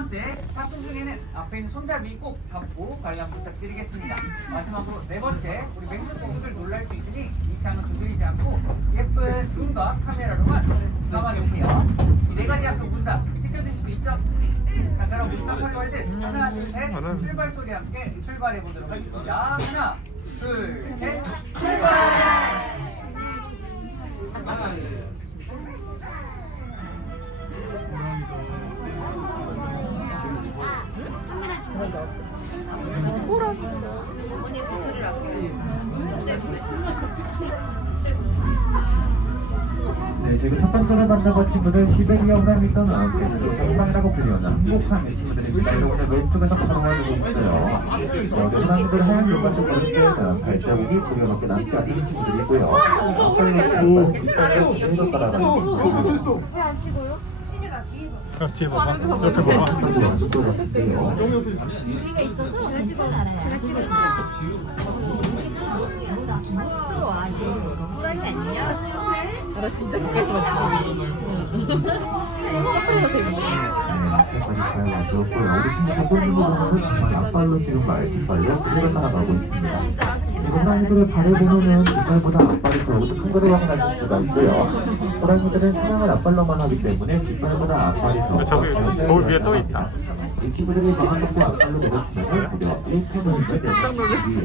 번째, 탑승 중에는 앞에 있는 손잡이 꼭 잡고 관람 부탁드리겠습니다. 마지막으로 네 번째, 우리 맹수 친구들 놀랄 이 창은 두드리지 않고 예쁜 눈과 카메라로만 가만히 오세요. 이 네 가지 약속 문다 지켜주실 수 있죠? 자, 그럼 우리 사파리 월드 하나, 둘, 셋 하나. 출발 소리 함께 출발해 보도록 하겠습니다. 하나, 둘, 셋, 출발! 네, 지금 첫 번째로 만나본 친구들 시베리아 오라미터 나왔겠죠. 정상이라고 불리우는 행복한 친구들입니다. 오늘 왼쪽에서 걸어가지고 있어요. 어, 사람들 하얀 요가도 걸을 때 발자국이 두 개밖에 남지 않는 친구들이고요. 앞으로 뒷발을 계속 따라가는 친구들. 같이 해봐봐. 옆에 봐봐. 수도 같은데요. 우리가 있어서 제가 알아요. 제가 찍어 나 진짜 그래서 커플로 재밌네. 앞발로 지금 스리를 따라가고 있습니다. 호랑이들의 발을 보면은 뒷발보다 앞발이 더큰 거를 확인할 수가 있고요. 호랑이들은 사냥을 앞발로만 하기 때문에 뒷발보다 앞발이 더 저기 큰돌 위에 떠 있다. 이 친구들이 먹고 앞발로 내려치면 무려 1km 깜짝 놀랐어.